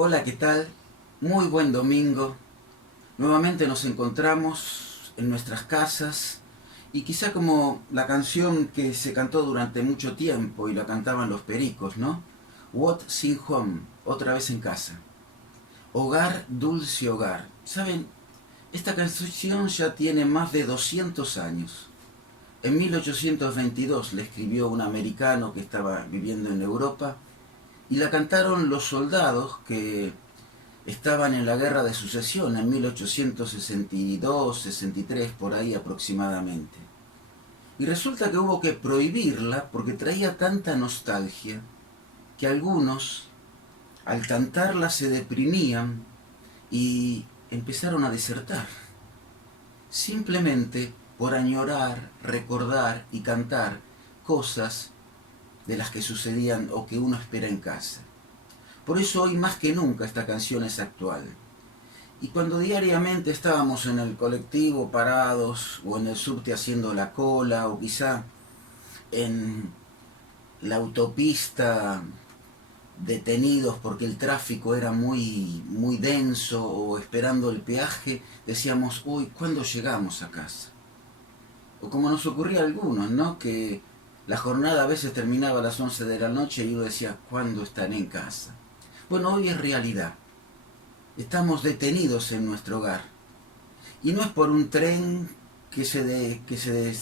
Hola, ¿qué tal? Muy buen domingo. Nuevamente nos encontramos en nuestras casas y quizá como la canción que se cantó durante mucho tiempo y la cantaban los pericos, ¿no? What Sing Home, otra vez en casa. Hogar, dulce hogar. ¿Saben? Esta canción ya tiene más de 200 años. En 1822 la escribió un americano que estaba viviendo en Europa y la cantaron los soldados que estaban en la guerra de sucesión en 1862-63, por ahí aproximadamente. Y resulta que hubo que prohibirla porque traía tanta nostalgia que algunos, al cantarla, se deprimían y empezaron a desertar. Simplemente por añorar, recordar y cantar cosas de las que sucedían o que uno espera en casa. Por eso hoy más que nunca esta canción es actual. Y cuando diariamente estábamos en el colectivo parados o en el subte haciendo la cola o quizá en la autopista detenidos porque el tráfico era muy denso o esperando el peaje, decíamos, uy, ¿cuándo llegamos a casa? O como nos ocurría a algunos, ¿no? Que la jornada a veces terminaba a las 11 de la noche y uno decía, ¿cuándo estaré en casa? Bueno, hoy es realidad. Estamos detenidos en nuestro hogar. Y no es por un tren que se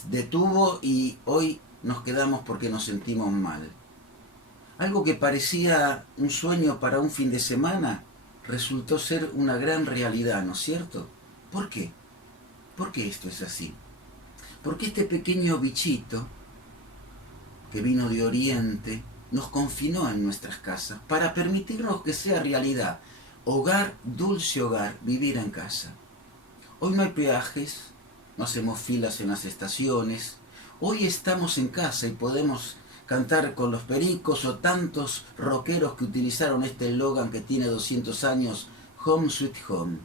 detuvo y hoy nos quedamos porque nos sentimos mal. Algo que parecía un sueño para un fin de semana resultó ser una gran realidad, ¿no es cierto? ¿Por qué? ¿Por qué esto es así? Porque este pequeño bichito que vino de Oriente nos confinó en nuestras casas para permitirnos que sea realidad. Hogar, dulce hogar, vivir en casa. Hoy no hay peajes, no hacemos filas en las estaciones. Hoy estamos en casa y podemos cantar con los pericos o tantos rockeros que utilizaron este eslogan que tiene 200 años, Home Sweet Home.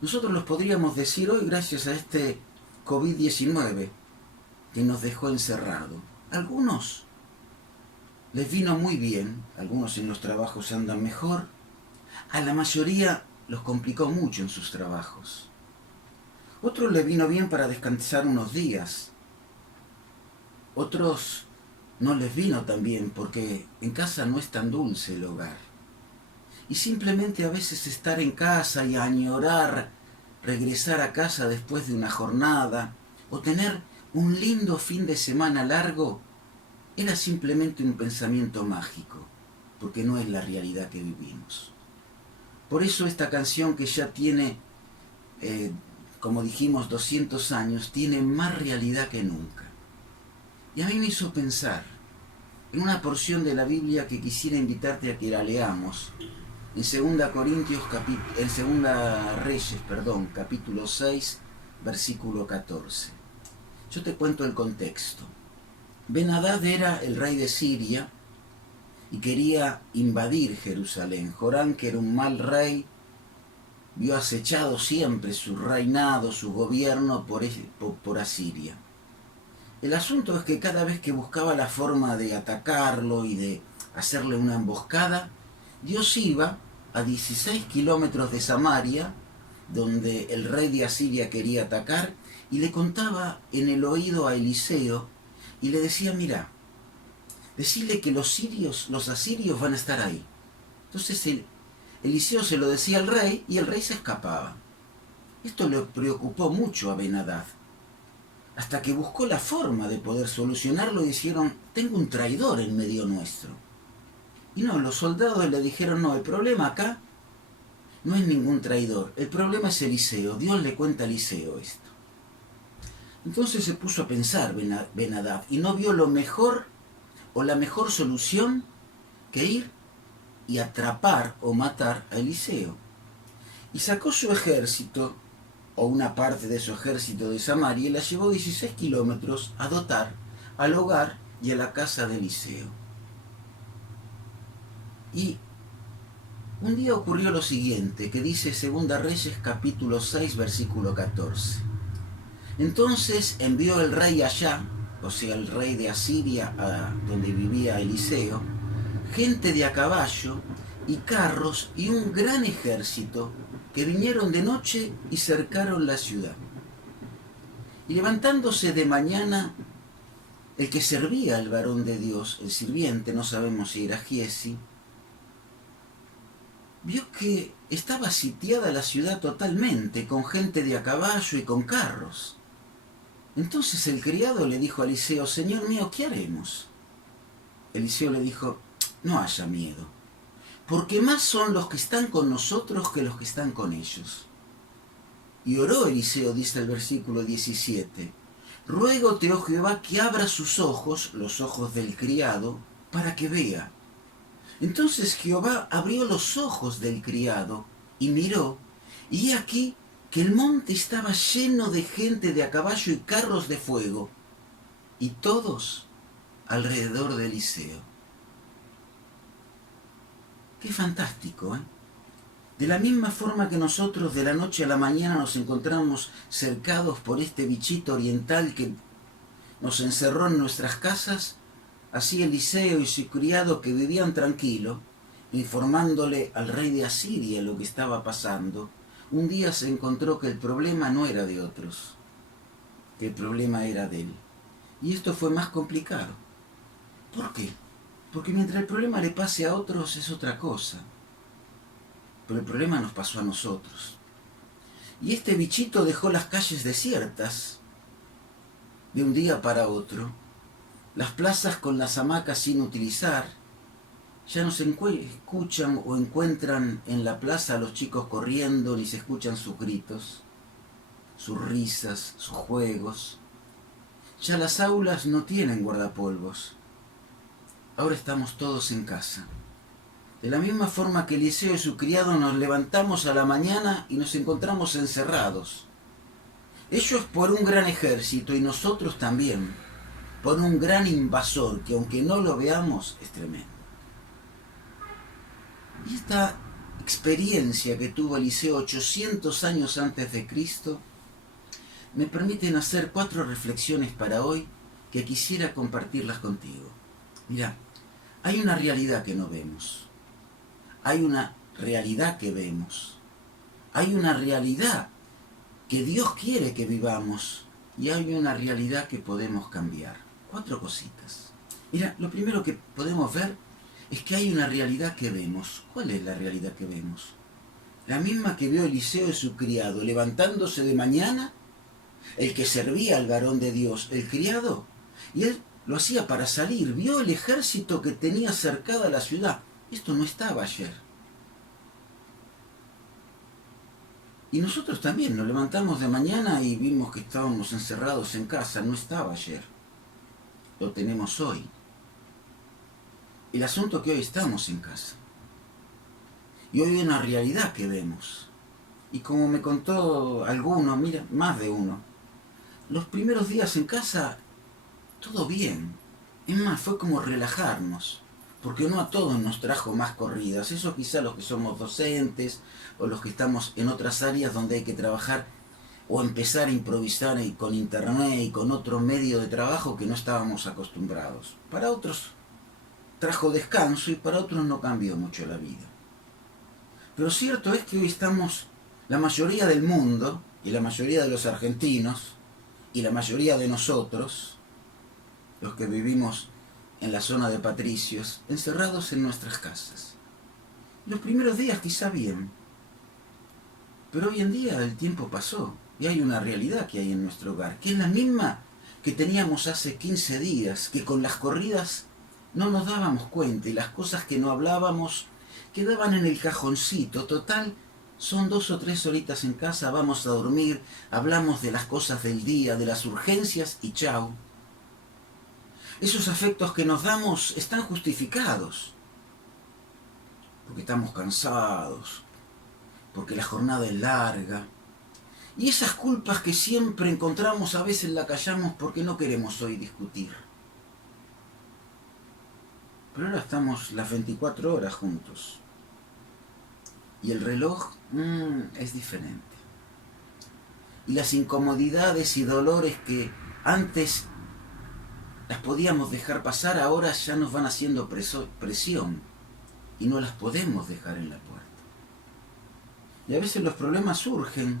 Nosotros los podríamos decir hoy gracias a este COVID-19 que nos dejó encerrado. Algunos les vino muy bien, algunos en los trabajos andan mejor, a la mayoría los complicó mucho en sus trabajos. Otros les vino bien para descansar unos días. Otros no les vino tan bien porque en casa no es tan dulce el hogar. Y simplemente a veces estar en casa y añorar regresar a casa después de una jornada o tener un lindo fin de semana largo era simplemente un pensamiento mágico, porque no es la realidad que vivimos. Por eso esta canción que ya tiene, como dijimos, 200 años, tiene más realidad que nunca. Y a mí me hizo pensar en una porción de la Biblia que quisiera invitarte a que la leamos, en 2 Corintios, en 2 Reyes, capítulo 6, versículo 14. Yo te cuento el contexto. Ben-Hadad era el rey de Siria y quería invadir Jerusalén. Joram, que era un mal rey, vio acechado siempre su reinado, su gobierno por Asiria. El asunto es que cada vez que buscaba la forma de atacarlo y de hacerle una emboscada, Dios iba a 16 kilómetros de Samaria, donde el rey de Asiria quería atacar, y le contaba en el oído a Eliseo, y le decía, mira, decirle que los asirios van a estar ahí. Entonces Eliseo se lo decía al rey, y el rey se escapaba. Esto le preocupó mucho a Ben-Hadad, hasta que buscó la forma de poder solucionarlo y dijeron, tengo un traidor en medio nuestro. Y no, los soldados le dijeron, no, el problema acá no es ningún traidor, el problema es Eliseo, Dios le cuenta a Eliseo esto. Entonces se puso a pensar Ben-Hadad y no vio lo mejor o la mejor solución que ir y atrapar o matar a Eliseo. Y sacó su ejército, o una parte de su ejército de Samaria, y la llevó 16 kilómetros a Dotar, al hogar y a la casa de Eliseo. Y un día ocurrió lo siguiente, que dice 2 Reyes capítulo 6, versículo 14. Entonces envió el rey allá, o sea, el rey de Asiria, a donde vivía Eliseo, gente de a caballo y carros y un gran ejército que vinieron de noche y cercaron la ciudad. Y levantándose de mañana, el que servía al varón de Dios, el sirviente, no sabemos si era Giezi, vio que estaba sitiada la ciudad totalmente, con gente de a caballo y con carros. Entonces el criado le dijo a Eliseo: Señor mío, ¿qué haremos? Eliseo le dijo: no haya miedo, porque más son los que están con nosotros que los que están con ellos. Y oró Eliseo, dice el versículo 17: ruégote, oh Jehová, que abra sus ojos, los ojos del criado, para que vea. Entonces Jehová abrió los ojos del criado y miró, y he aquí que el monte estaba lleno de gente de a caballo y carros de fuego, y todos alrededor de Eliseo. Qué fantástico, ¿eh? De la misma forma que nosotros de la noche a la mañana nos encontramos cercados por este bichito oriental que nos encerró en nuestras casas, así Eliseo y su criado, que vivían tranquilo, informándole al rey de Asiria lo que estaba pasando, un día se encontró que el problema no era de otros, que el problema era de él. Y esto fue más complicado. ¿Por qué? Porque mientras el problema le pase a otros es otra cosa, pero el problema nos pasó a nosotros. Y este bichito dejó las calles desiertas de un día para otro, las plazas con las hamacas sin utilizar. Ya no se escuchan o encuentran en la plaza a los chicos corriendo, ni se escuchan sus gritos, sus risas, sus juegos. Ya las aulas no tienen guardapolvos. Ahora estamos todos en casa. De la misma forma que Eliseo y su criado, nos levantamos a la mañana y nos encontramos encerrados. Ellos por un gran ejército y nosotros también, por un gran invasor que, aunque no lo veamos, es tremendo. Y esta experiencia que tuvo Eliseo 800 años antes de Cristo me permiten hacer 4 reflexiones para hoy que quisiera compartirlas contigo. Mirá, hay una realidad que no vemos. Hay una realidad que vemos. Hay una realidad que Dios quiere que vivamos. Y hay una realidad que podemos cambiar. 4 cositas. Mira, lo primero que podemos ver es que hay una realidad que vemos. ¿Cuál es la realidad que vemos? La misma que vio Eliseo y su criado, levantándose de mañana, el que servía al varón de Dios, el criado, y él lo hacía para salir. Vio el ejército que tenía cercada la ciudad. Esto no estaba ayer. Y nosotros también nos levantamos de mañana y vimos que estábamos encerrados en casa. No estaba ayer. Lo tenemos hoy. El asunto es que hoy estamos en casa. Y hoy hay una realidad que vemos. Y como me contó alguno, mira, más de uno, los primeros días en casa, todo bien. Es más, fue como relajarnos. Porque no a todos nos trajo más corridas. Eso quizá los que somos docentes o los que estamos en otras áreas donde hay que trabajar o empezar a improvisar con internet y con otro medio de trabajo que no estábamos acostumbrados. Para otros trajo descanso y para otros no cambió mucho la vida. Pero cierto es que hoy estamos, la mayoría del mundo y la mayoría de los argentinos y la mayoría de nosotros, los que vivimos en la zona de Patricios, encerrados en nuestras casas. Los primeros días quizá bien, pero hoy en día el tiempo pasó y hay una realidad que hay en nuestro hogar, que es la misma que teníamos hace 15 días, que con las corridas no nos dábamos cuenta y las cosas que no hablábamos quedaban en el cajoncito. Total, son 2 o 3 horitas en casa, vamos a dormir, hablamos de las cosas del día, de las urgencias y chao. Esos afectos que nos damos están justificados, porque estamos cansados, porque la jornada es larga. Y esas culpas que siempre encontramos a veces las callamos porque no queremos hoy discutir. Pero ahora estamos las 24 horas juntos. Y el reloj es diferente. Y las incomodidades y dolores que antes las podíamos dejar pasar, ahora ya nos van haciendo presión. y no las podemos dejar en la puerta. Y a veces los problemas surgen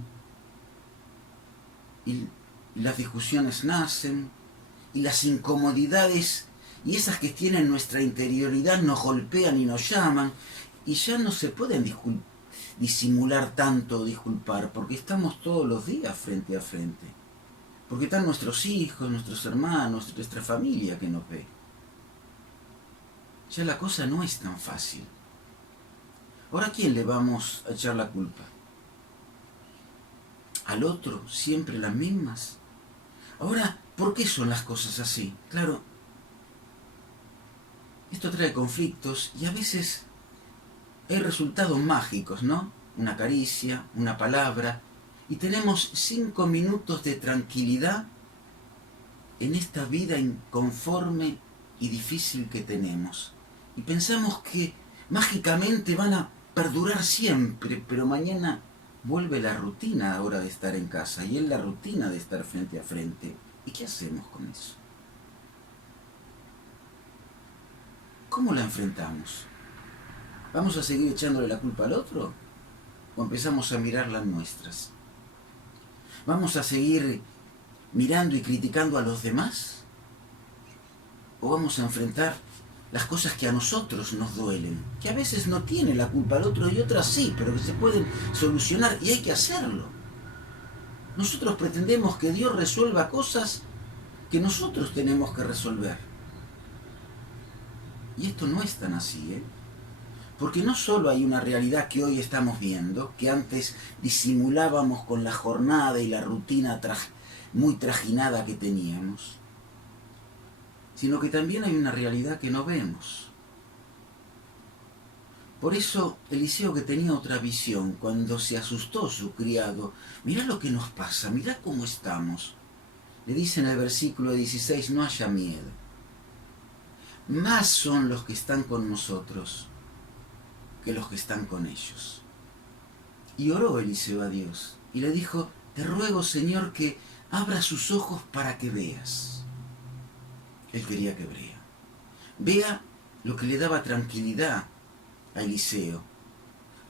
y las discusiones nacen y las incomodidades y esas que tienen nuestra interioridad nos golpean y nos llaman y ya no se pueden disimular tanto o disculpar porque estamos todos los días frente a frente. Porque están nuestros hijos, nuestros hermanos, nuestra familia que nos ve. Ya la cosa no es tan fácil. Ahora, ¿a quién le vamos a echar la culpa? ¿Al otro? ¿Siempre las mismas? Ahora, ¿por qué son las cosas así? Claro, esto trae conflictos y a veces hay resultados mágicos, ¿no? Una caricia, una palabra, y tenemos 5 minutos de tranquilidad en esta vida inconforme y difícil que tenemos. Y pensamos que mágicamente van a perdurar siempre, pero mañana vuelve la rutina ahora de estar en casa y es la rutina de estar frente a frente. ¿Y qué hacemos con eso? ¿Cómo la enfrentamos? ¿Vamos a seguir echándole la culpa al otro? ¿O empezamos a mirar las nuestras? ¿Vamos a seguir mirando y criticando a los demás? ¿O vamos a enfrentar las cosas que a nosotros nos duelen? Que a veces no tiene la culpa el otro y otras sí, pero que se pueden solucionar y hay que hacerlo. Nosotros pretendemos que Dios resuelva cosas que nosotros tenemos que resolver. Y esto no es tan así, ¿eh? Porque no solo hay una realidad que hoy estamos viendo, que antes disimulábamos con la jornada y la rutina muy trajinada que teníamos, sino que también hay una realidad que no vemos. Por eso Eliseo, que tenía otra visión, cuando se asustó su criado, mirá lo que nos pasa, mirá cómo estamos. Le dice en el versículo 16, no haya miedo. Más son los que están con nosotros que los que están con ellos. Y oró Eliseo a Dios y le dijo, te ruego, Señor, que abra sus ojos para que veas. Él quería que vea lo que le daba tranquilidad a Eliseo.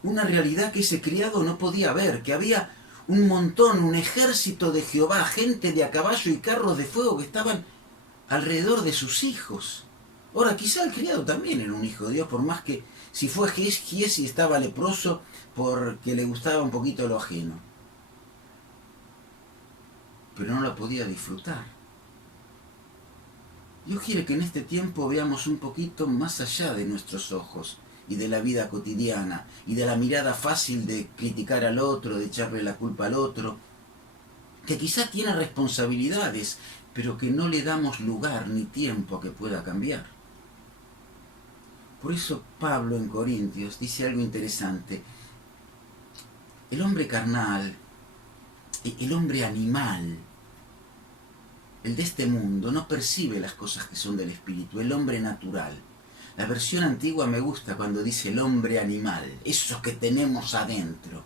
Una realidad que ese criado no podía ver, que había un montón, un ejército de Jehová, gente de a caballo y carros de fuego que estaban alrededor de sus hijos. Ahora, quizá el criado también era un hijo de Dios, por más que si fue Giesi estaba leproso porque le gustaba un poquito lo ajeno. Pero no la podía disfrutar. Dios quiere que en este tiempo veamos un poquito más allá de nuestros ojos y de la vida cotidiana y de la mirada fácil de criticar al otro, de echarle la culpa al otro, que quizá tiene responsabilidades, pero que no le damos lugar ni tiempo a que pueda cambiar. Por eso Pablo en Corintios dice algo interesante. El hombre carnal, el hombre animal, el de este mundo, no percibe las cosas que son del espíritu, el hombre natural. La versión antigua me gusta cuando dice el hombre animal, eso que tenemos adentro.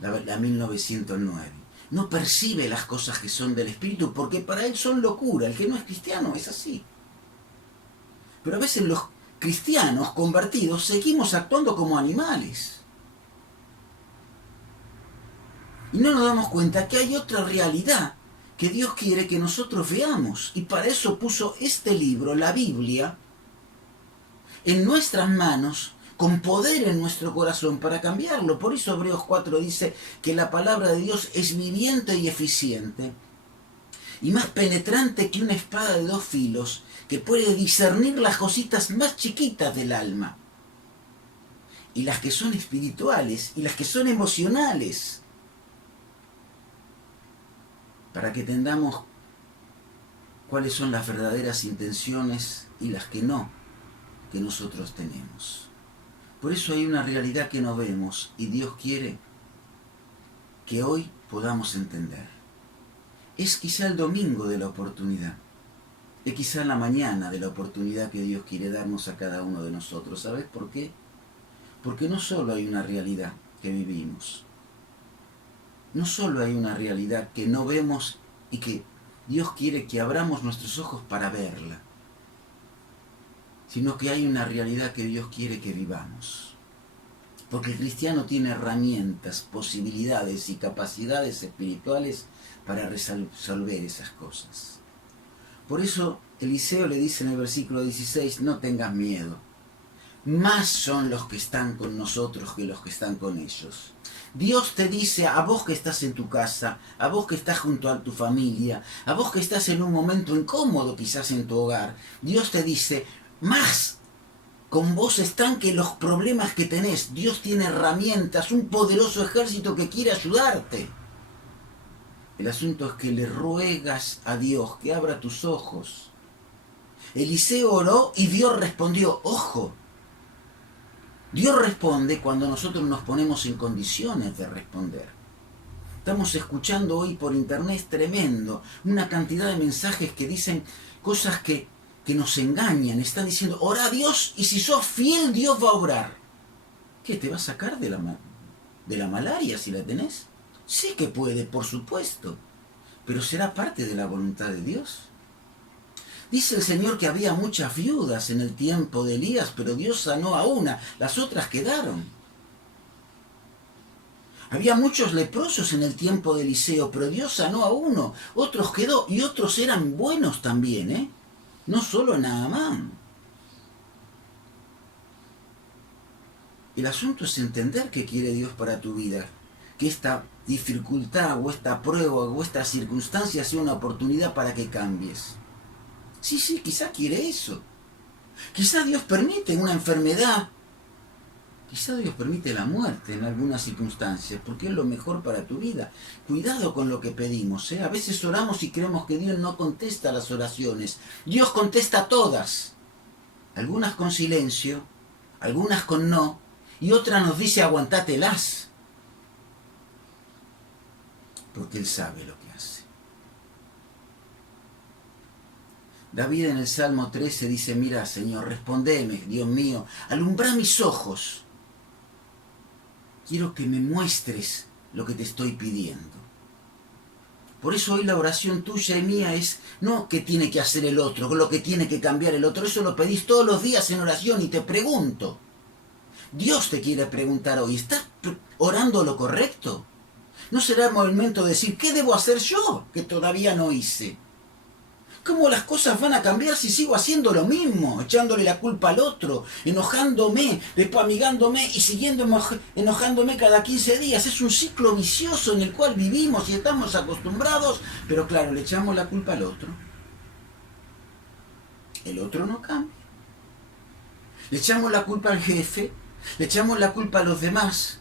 La 1909. No percibe las cosas que son del espíritu porque para él son locura. El que no es cristiano es así. Pero a veces los cristianos convertidos seguimos actuando como animales. Y no nos damos cuenta que hay otra realidad que Dios quiere que nosotros veamos. Y para eso puso este libro, la Biblia, en nuestras manos, con poder en nuestro corazón para cambiarlo. Por eso Hebreos 4 dice que la palabra de Dios es viviente y eficiente, y más penetrante que una espada de 2 filos, que puede discernir las cositas más chiquitas del alma, y las que son espirituales, y las que son emocionales, para que entendamos cuáles son las verdaderas intenciones y las que no, que nosotros tenemos. Por eso hay una realidad que no vemos, y Dios quiere que hoy podamos entender. Es quizá el domingo de la oportunidad. Es quizá la mañana de la oportunidad que Dios quiere darnos a cada uno de nosotros. ¿Sabes por qué? Porque no solo hay una realidad que vivimos. No solo hay una realidad que no vemos y que Dios quiere que abramos nuestros ojos para verla. sino que hay una realidad que Dios quiere que vivamos. Porque el cristiano tiene herramientas, posibilidades y capacidades espirituales para resolver esas cosas. Por eso Eliseo le dice en el versículo 16, no tengas miedo. Más son los que están con nosotros que los que están con ellos. Dios te dice a vos que estás en tu casa, a vos que estás junto a tu familia, a vos que estás en un momento incómodo quizás en tu hogar, Dios te dice, más con vos están que los problemas que tenés. Dios tiene herramientas, un poderoso ejército que quiere ayudarte. El asunto es que le ruegas a Dios que abra tus ojos. Eliseo oró y Dios respondió. Ojo, Dios responde cuando nosotros nos ponemos en condiciones de responder. Estamos escuchando hoy por internet, es tremendo, una cantidad de mensajes que dicen cosas que nos engañan. Están diciendo, ora a Dios y si sos fiel, Dios va a obrar. ¿Qué, te va a sacar de la malaria si la tenés? Sí que puede, por supuesto, pero será parte de la voluntad de Dios. Dice el Señor que había muchas viudas en el tiempo de Elías, pero Dios sanó a una, las otras quedaron. Había muchos leprosos en el tiempo de Eliseo, pero Dios sanó a uno, otros quedó y otros eran buenos también, ¿eh? No solo Naamán. El asunto es entender qué quiere Dios para tu vida, que esta dificultad o esta prueba o esta circunstancia sea una oportunidad para que cambies. Sí, quizá quiere eso. Quizá Dios permite una enfermedad. Quizá Dios permite la muerte en algunas circunstancias, porque es lo mejor para tu vida. Cuidado con lo que pedimos, ¿eh? A veces oramos y creemos que Dios no contesta las oraciones. Dios contesta todas. Algunas con silencio, algunas con no, y otras nos dice aguantátelas. Porque Él sabe lo que hace. David en el Salmo 13 dice, mira, Señor, respondeme, Dios mío, alumbrá mis ojos. Quiero que me muestres lo que te estoy pidiendo. Por eso hoy la oración tuya y mía es no qué tiene que hacer el otro, lo que tiene que cambiar el otro. Eso lo pedís todos los días en oración y te pregunto. Dios te quiere preguntar hoy, ¿estás orando lo correcto? ¿No será el momento de decir, ¿qué debo hacer yo que todavía no hice? ¿Cómo las cosas van a cambiar si sigo haciendo lo mismo? Echándole la culpa al otro, enojándome, después amigándome y siguiendo enojándome cada 15 días. Es un ciclo vicioso en el cual vivimos y estamos acostumbrados, pero claro, le echamos la culpa al otro. El otro no cambia. Le echamos la culpa al jefe, le echamos la culpa a los demás.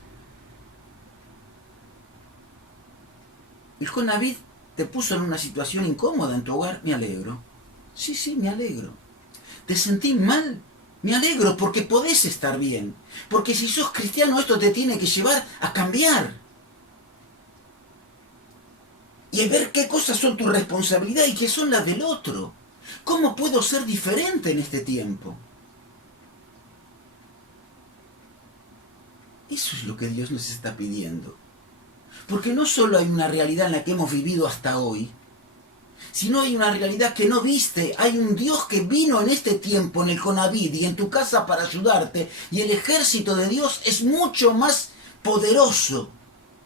El Jonavid te puso en una situación incómoda en tu hogar, me alegro. Sí, me alegro. ¿Te sentís mal? Me alegro porque podés estar bien. Porque si sos cristiano esto te tiene que llevar a cambiar. Y a ver qué cosas son tu responsabilidad y qué son las del otro. ¿Cómo puedo ser diferente en este tiempo? Eso es lo que Dios nos está pidiendo. Porque no solo hay una realidad en la que hemos vivido hasta hoy, sino hay una realidad que no viste. Hay un Dios que vino en este tiempo, en el Jonavid y en tu casa para ayudarte. Y el ejército de Dios es mucho más poderoso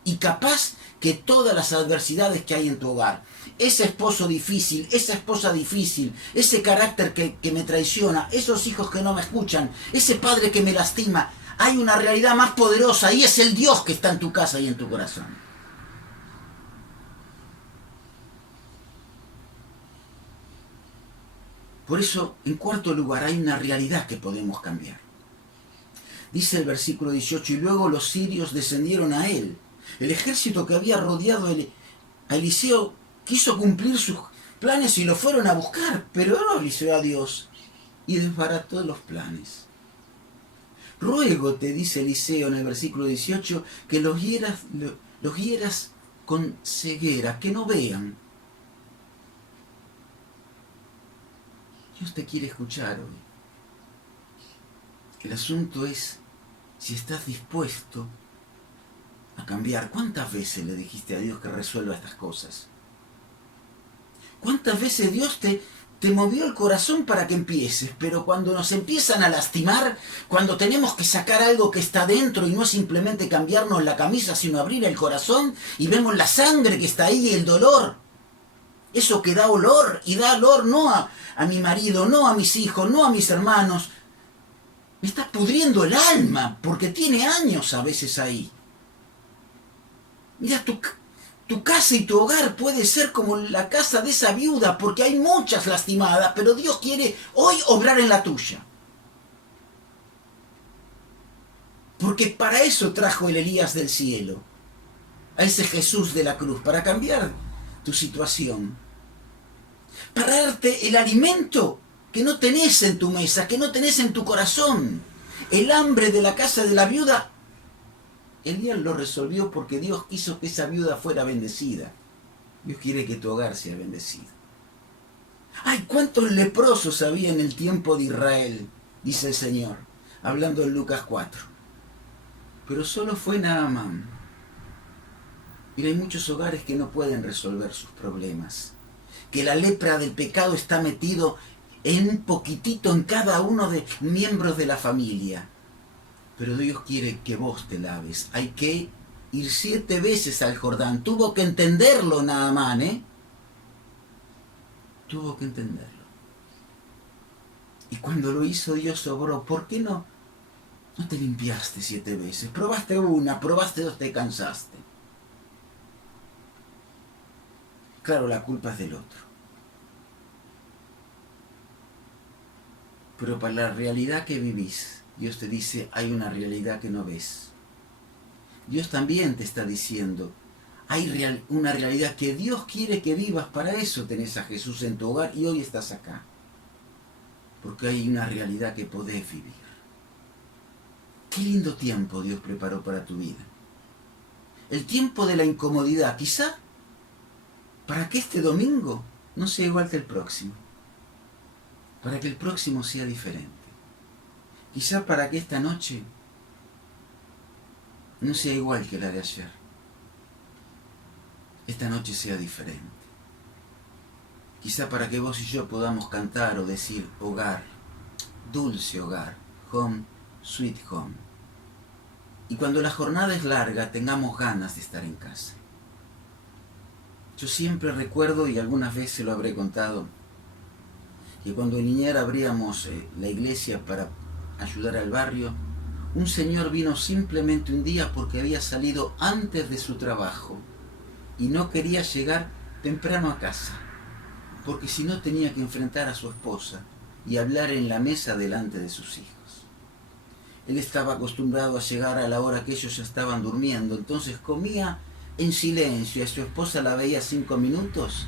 y capaz que todas las adversidades que hay en tu hogar. Ese esposo difícil, esa esposa difícil, ese carácter que me traiciona, esos hijos que no me escuchan, ese padre que me lastima. Hay una realidad más poderosa y es el Dios que está en tu casa y en tu corazón. Por eso, en cuarto lugar, hay una realidad que podemos cambiar. Dice el versículo 18, y luego los sirios descendieron a él. El ejército que había rodeado a Eliseo quiso cumplir sus planes y lo fueron a buscar, pero no Eliseo a Dios y desbarató los planes. Ruego, te dice Eliseo en el versículo 18, que los hieras con ceguera, que no vean. Dios te quiere escuchar hoy. El asunto es si estás dispuesto a cambiar. ¿Cuántas veces le dijiste a Dios que resuelva estas cosas? ¿Cuántas veces Dios te te movió el corazón para que empieces, pero cuando nos empiezan a lastimar, cuando tenemos que sacar algo que está dentro y no es simplemente cambiarnos la camisa, sino abrir el corazón y vemos la sangre que está ahí y el dolor, eso que da olor, y da olor no a mi marido, no a mis hijos, no a mis hermanos, me está pudriendo el alma, porque tiene años a veces ahí. Mira, tu casa y tu hogar puede ser como la casa de esa viuda, porque hay muchas lastimadas, pero Dios quiere hoy obrar en la tuya. Porque para eso trajo el Elías del cielo, a ese Jesús de la cruz, para cambiar tu situación, para darte el alimento que no tenés en tu mesa, que no tenés en tu corazón. El hambre de la casa de la viuda, Elías lo resolvió porque Dios quiso que esa viuda fuera bendecida. Dios quiere que tu hogar sea bendecido. ¡Ay, cuántos leprosos había en el tiempo de Israel!, dice el Señor, hablando en Lucas 4. Pero solo fue Naamán. Mira, hay muchos hogares que no pueden resolver sus problemas, que la lepra del pecado está metido en un poquitito en cada uno de miembros de la familia. Pero Dios quiere que vos te laves. Hay que ir 7 veces al Jordán. Tuvo que entenderlo Naamán, ¿eh? Tuvo que entenderlo. Y cuando lo hizo, Dios obró. ¿Por qué no te limpiaste 7 veces? Probaste una, probaste 2, te cansaste. Claro, la culpa es del otro. Pero para la realidad que vivís, Dios te dice, hay una realidad que no ves. Dios también te está diciendo, hay una realidad que Dios quiere que vivas. Para eso tenés a Jesús en tu hogar y hoy estás acá. Porque hay una realidad que podés vivir. Qué lindo tiempo Dios preparó para tu vida. El tiempo de la incomodidad, quizá para que este domingo no sea igual que el próximo. Para que el próximo sea diferente. Quizá para que esta noche no sea igual que la de ayer. Esta noche sea diferente. Quizá para que vos y yo podamos cantar o decir hogar, dulce hogar, home, sweet home. Y cuando la jornada es larga, tengamos ganas de estar en casa. Yo siempre recuerdo, y algunas veces lo habré contado, que cuando en Liniers abríamos la iglesia para ayudar al barrio, un señor vino simplemente un día porque había salido antes de su trabajo y no quería llegar temprano a casa, porque si no tenía que enfrentar a su esposa y hablar en la mesa delante de sus hijos. Él estaba acostumbrado a llegar a la hora que ellos ya estaban durmiendo, entonces comía en silencio, y a su esposa la veía 5 minutos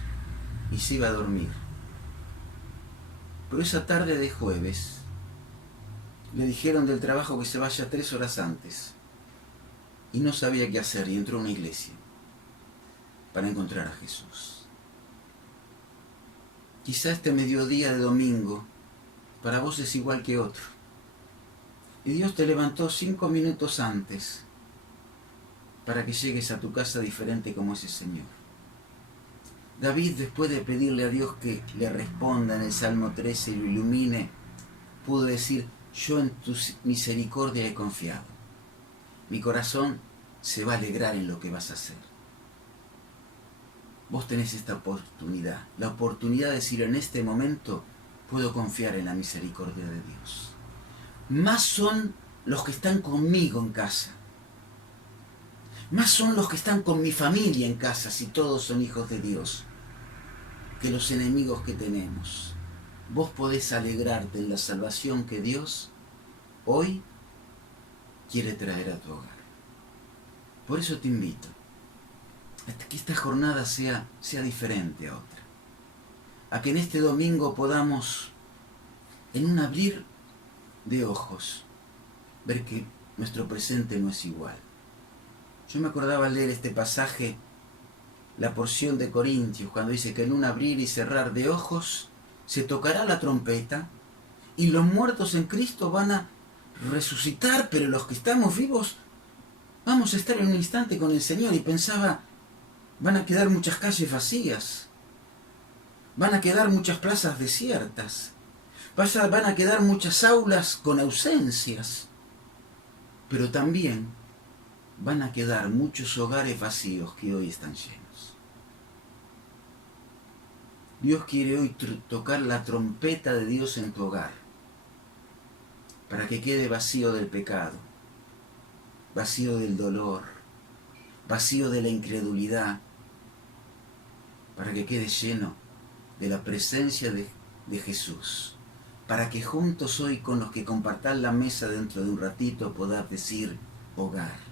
y se iba a dormir. Pero esa tarde de jueves le dijeron del trabajo que se vaya 3 horas antes y no sabía qué hacer y entró a una iglesia para encontrar a Jesús. Quizá este mediodía de domingo para vos es igual que otro y Dios te levantó 5 minutos antes para que llegues a tu casa diferente como ese Señor. David, después de pedirle a Dios que le responda en el Salmo 13 y lo ilumine, pudo decir, yo en tu misericordia he confiado. Mi corazón se va a alegrar en lo que vas a hacer. Vos tenés esta oportunidad, la oportunidad de decir en este momento, puedo confiar en la misericordia de Dios. Más son los que están conmigo en casa. Más son los que están con mi familia en casa, si todos son hijos de Dios, que los enemigos que tenemos. Vos podés alegrarte en la salvación que Dios hoy quiere traer a tu hogar. Por eso te invito a que esta jornada sea diferente a otra. A que en este domingo podamos, en un abrir de ojos, ver que nuestro presente no es igual. Yo me acordaba al leer este pasaje, la porción de Corintios, cuando dice que en un abrir y cerrar de ojos se tocará la trompeta y los muertos en Cristo van a resucitar, pero los que estamos vivos vamos a estar en un instante con el Señor. Y pensaba, van a quedar muchas calles vacías. Van a quedar muchas plazas desiertas. Van a quedar muchas aulas con ausencias. Pero también van a quedar muchos hogares vacíos que hoy están llenos. Dios quiere hoy tocar la trompeta de Dios en tu hogar, para que quede vacío del pecado, vacío del dolor, vacío de la incredulidad, para que quede lleno de la presencia de Jesús, para que juntos hoy con los que compartan la mesa dentro de un ratito podás decir hogar.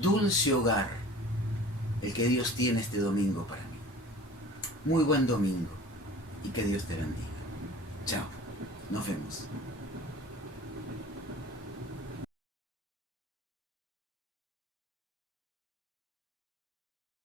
Dulce hogar, el que Dios tiene este domingo para mí. Muy buen domingo y que Dios te bendiga. Chao, nos vemos.